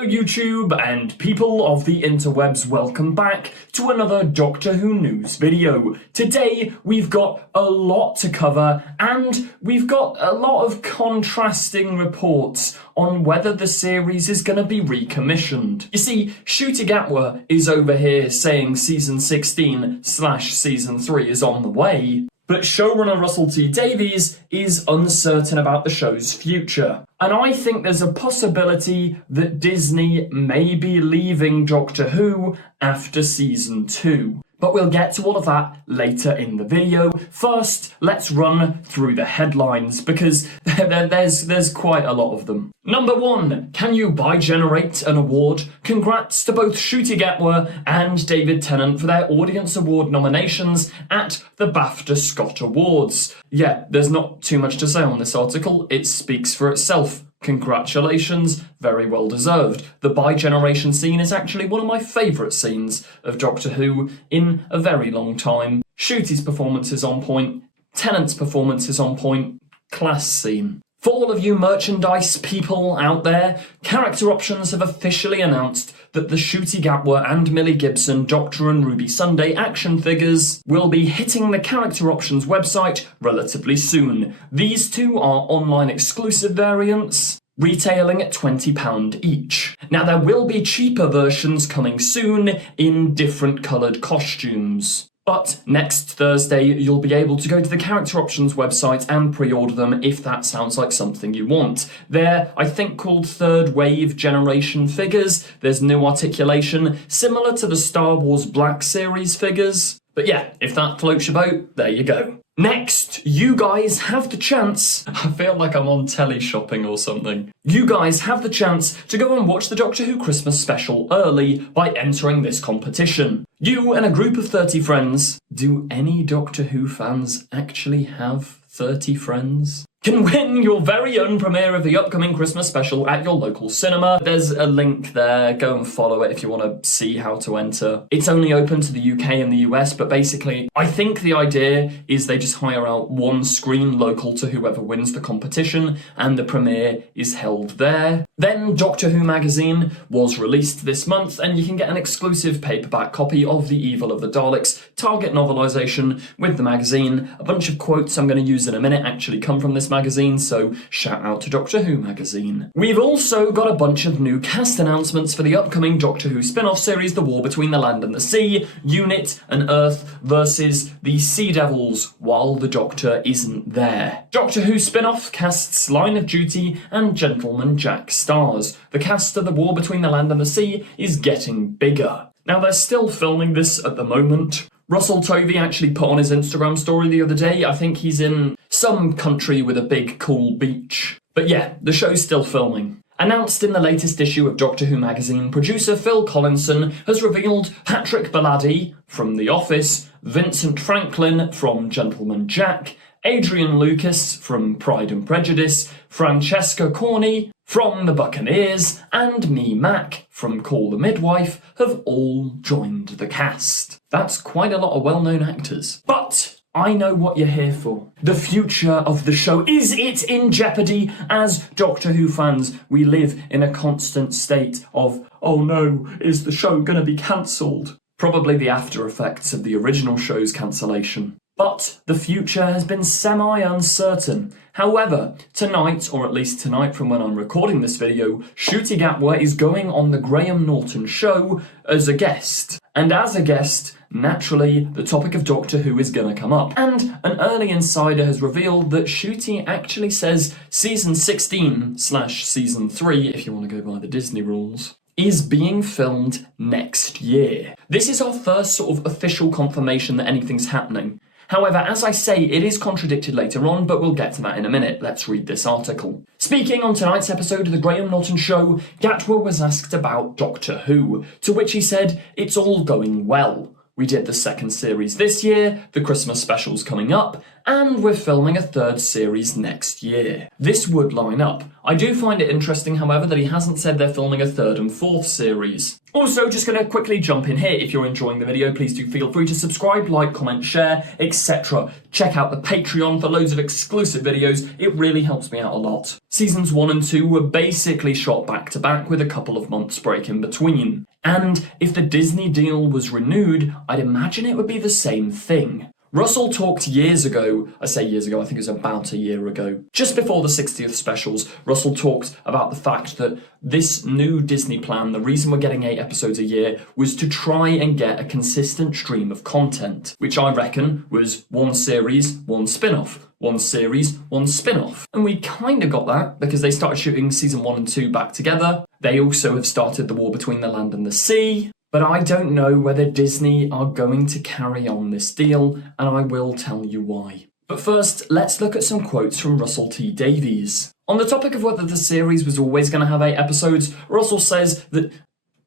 Hello YouTube and people of the interwebs, welcome back to another Doctor Who news video. Today we've got a lot to cover and we've got a lot of contrasting reports on whether the series is going to be recommissioned. You see, Ncuti Gatwa is over here saying season 16/season 3 is on the way, but showrunner Russell T Davies is uncertain about the show's future. And I think there's a possibility that Disney may be leaving Doctor Who after season 2. But we'll get to all of that later in the video. First, let's run through the headlines because there's quite a lot of them. Number 1, can you bi-generate an award? Congrats to both Ncuti Gatwa and David Tennant for their Audience Award nominations at the BAFTA Scott Awards. Yeah, there's not too much to say on this article. It speaks for itself. Congratulations, very well deserved. The bi-generation scene is actually one of my favourite scenes of Doctor Who in a very long time. Ncuti's performance is on point, Tennant's performance is on point, class scene. For all of you merchandise people out there, Character Options have officially announced that the Ncuti Gatwa and Millie Gibson Doctor and Ruby Sunday action figures will be hitting the Character Options website relatively soon. These two are online exclusive variants, retailing at £20 each. Now there will be cheaper versions coming soon in different coloured costumes. But next Thursday, you'll be able to go to the Character Options website and pre-order them if that sounds like something you want. They're, I think, called third wave generation figures. There's new articulation, similar to the Star Wars Black Series figures. But yeah, if that floats your boat, there you go. Next, you guys have the chance, I feel like I'm on telly shopping or something. You guys have the chance to go and watch the Doctor Who Christmas special early by entering this competition. You and a group of 30 friends, do any Doctor Who fans actually have 30 friends? Can win your very own premiere of the upcoming Christmas special at your local cinema. There's a link there, go and follow it if you want to see how to enter. It's only open to the UK and the US, but basically, I think the idea is they just hire out one screen local to whoever wins the competition, and the premiere is held there. Then Doctor Who magazine was released this month, and you can get an exclusive paperback copy of The Evil of the Daleks Target novelisation with the magazine. A bunch of quotes I'm going to use in a minute actually come from this magazine, so shout out to Doctor Who magazine. We've also got a bunch of new cast announcements for the upcoming Doctor Who spin-off series The War Between the Land and the Sea, Unit and Earth versus the Sea Devils while the Doctor isn't there. Doctor Who spin-off casts Line of Duty and Gentleman Jack stars. The cast of The War Between the Land and the Sea is getting bigger. Now they're still filming this at the moment. Russell Tovey actually put on his Instagram story the other day, I think he's in some country with a big cool beach. But yeah, the show's still filming. Announced in the latest issue of Doctor Who magazine, producer Phil Collinson has revealed Patrick Baladi from The Office, Vincent Franklin from Gentleman Jack, Adrian Lucas from Pride and Prejudice, Francesca Corney from The Buccaneers, and me, Mac, from Call the Midwife, have all joined the cast. That's quite a lot of well-known actors. But I know what you're here for. The future of the show. Is it in jeopardy? As Doctor Who fans, we live in a constant state of, oh no, is the show going to be cancelled? Probably the after effects of the original show's cancellation. But the future has been semi-uncertain. However, tonight, or at least tonight from when I'm recording this video, Ncuti Gatwa is going on the Graham Norton show as a guest. And as a guest, naturally, the topic of Doctor Who is going to come up. And an early insider has revealed that Ncuti actually says season 16/season 3, if you want to go by the Disney rules, is being filmed next year. This is our first sort of official confirmation that anything's happening. However, as I say, it is contradicted later on, but we'll get to that in a minute. Let's read this article. Speaking on tonight's episode of The Graham Norton Show, Gatwa was asked about Doctor Who, to which he said, "It's all going well. We did the second series this year, the Christmas special's coming up, and we're filming a third series next year. This would line up. I do find it interesting, however, that he hasn't said they're filming a third and fourth series. Also, just going to quickly jump in here. If you're enjoying the video, please do feel free to subscribe, like, comment, share, etc. Check out the Patreon for loads of exclusive videos. It really helps me out a lot. Seasons 1 and 2 were basically shot back to back with a couple of months break in between. And if the Disney deal was renewed, I'd imagine it would be the same thing. Russell talked years ago, I say years ago, I think it was about a year ago, just before the 60th specials, Russell talked about the fact that this new Disney plan, the reason we're getting 8 episodes a year, was to try and get a consistent stream of content, which I reckon was one series, one spin-off. One series, one spin-off. And we kind of got that because they started shooting season 1 and 2 back together. They also have started the war between the land and the sea. But I don't know whether Disney are going to carry on this deal, and I will tell you why. But first, let's look at some quotes from Russell T Davies. On the topic of whether the series was always going to have 8 episodes, Russell says that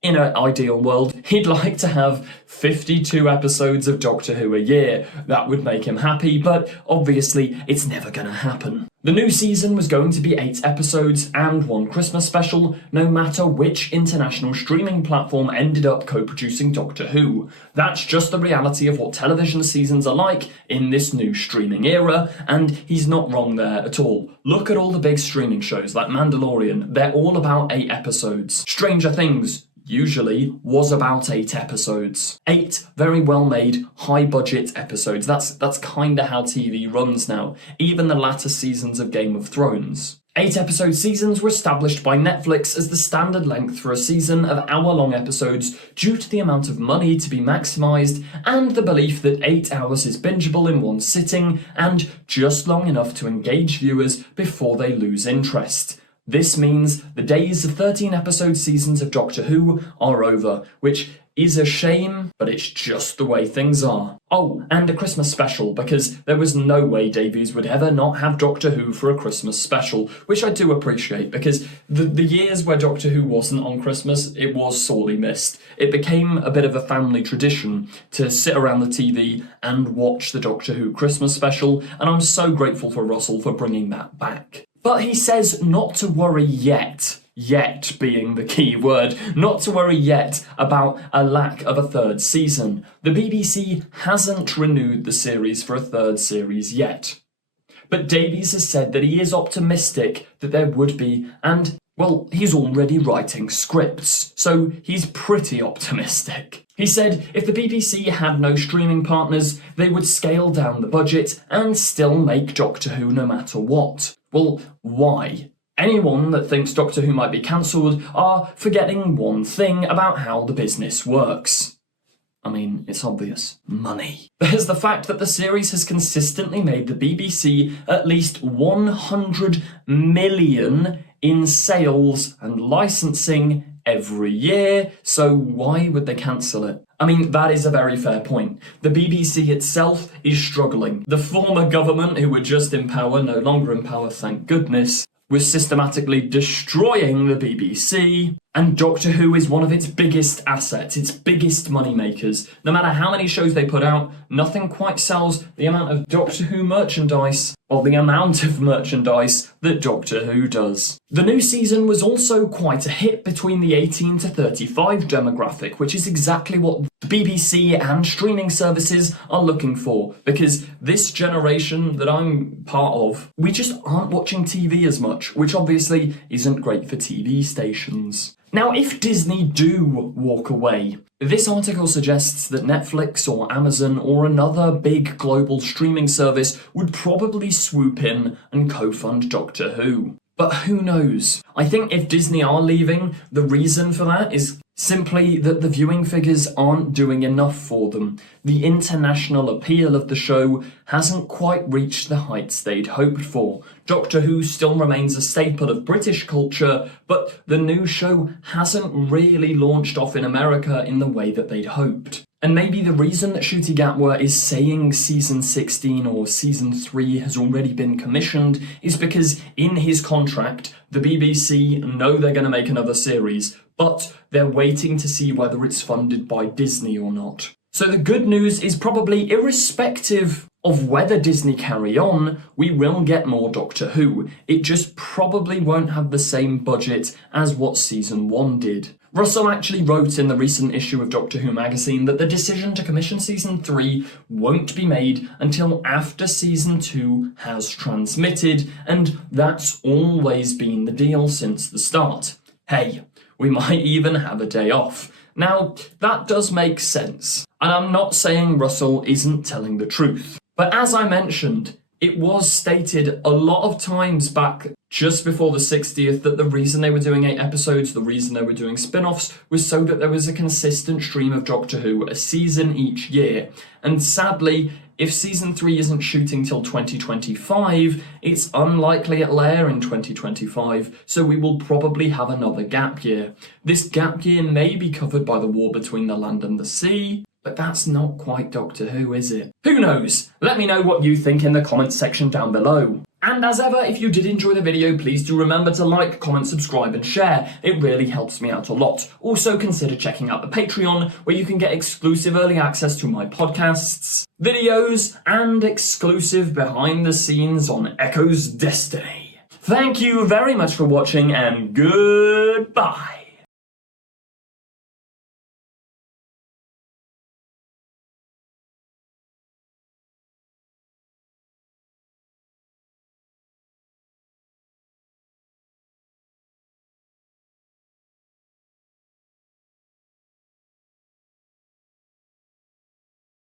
in an ideal world, he'd like to have 52 episodes of Doctor Who a year. That would make him happy, but obviously it's never going to happen. The new season was going to be 8 episodes and 1 Christmas special, no matter which international streaming platform ended up co-producing Doctor Who. That's just the reality of what television seasons are like in this new streaming era, and he's not wrong there at all. Look at all the big streaming shows like Mandalorian, they're all about 8 episodes. Stranger Things usually was about 8 episodes. 8 very well made, high budget episodes. That's kinda how TV runs now, even the latter seasons of Game of Thrones. 8 episode seasons were established by Netflix as the standard length for a season of hour-long episodes due to the amount of money to be maximised and the belief that 8 hours is bingeable in one sitting and just long enough to engage viewers before they lose interest. This means the days of 13-episode seasons of Doctor Who are over, which is a shame, but it's just the way things are. Oh, and a Christmas special, because there was no way Davies would ever not have Doctor Who for a Christmas special, which I do appreciate, because the years where Doctor Who wasn't on Christmas, it was sorely missed. It became a bit of a family tradition to sit around the TV and watch the Doctor Who Christmas special, and I'm so grateful for Russell for bringing that back. But he says not to worry yet. Yet being the key word. Not to worry yet about a lack of a third season. The BBC hasn't renewed the series for a third series yet. But Davies has said that he is optimistic that there would be, and, well, he's already writing scripts, so he's pretty optimistic. He said if the BBC had no streaming partners, they would scale down the budget and still make Doctor Who no matter what. Well, why? Anyone that thinks Doctor Who might be cancelled are forgetting one thing about how the business works. I mean, it's obvious. Money. There's the fact that the series has consistently made the BBC at least 100 million in sales and licensing every year, so why would they cancel it? I mean, that is a very fair point. The BBC itself is struggling. The former government, who were just in power, no longer in power, thank goodness, was systematically destroying the BBC, and Doctor Who is one of its biggest assets, its biggest moneymakers. No matter how many shows they put out, nothing quite sells the amount of Doctor Who merchandise, or the amount of merchandise that Doctor Who does. The new season was also quite a hit between the 18 to 35 demographic, which is exactly what the BBC and streaming services are looking for, because this generation that I'm part of, we just aren't watching TV as much, which obviously isn't great for TV stations. Now, if Disney do walk away, this article suggests that Netflix or Amazon or another big global streaming service would probably swoop in and co-fund Doctor Who. But who knows? I think if Disney are leaving, the reason for that is simply that the viewing figures aren't doing enough for them. The international appeal of the show hasn't quite reached the heights they'd hoped for. Doctor Who still remains a staple of British culture, but the new show hasn't really launched off in America in the way that they'd hoped. And maybe the reason that Ncuti Gatwa is saying season 16 or season 3 has already been commissioned is because in his contract, the BBC know they're going to make another series, but they're waiting to see whether it's funded by Disney or not. So the good news is probably irrespective of whether Disney carry on, we will get more Doctor Who. It just probably won't have the same budget as what Season 1 did. Russell actually wrote in the recent issue of Doctor Who magazine that the decision to commission Season 3 won't be made until after Season 2 has transmitted, and that's always been the deal since the start. Hey, we might even have a day off. Now, that does make sense, and I'm not saying Russell isn't telling the truth. But as I mentioned, it was stated a lot of times back just before the 60th that the reason they were doing 8 episodes, the reason they were doing spin-offs, was so that there was a consistent stream of Doctor Who, a season each year. And sadly, if Season 3 isn't shooting till 2025, it's unlikely it'll air in 2025, so we will probably have another gap year. This gap year may be covered by the war between the land and the sea, but that's not quite Doctor Who, is it? Who knows? Let me know what you think in the comments section down below. And as ever, if you did enjoy the video, please do remember to like, comment, subscribe and share. It really helps me out a lot. Also consider checking out the Patreon, where you can get exclusive early access to my podcasts, videos, and exclusive behind the scenes on Echo's Destiny. Thank you very much for watching, and goodbye.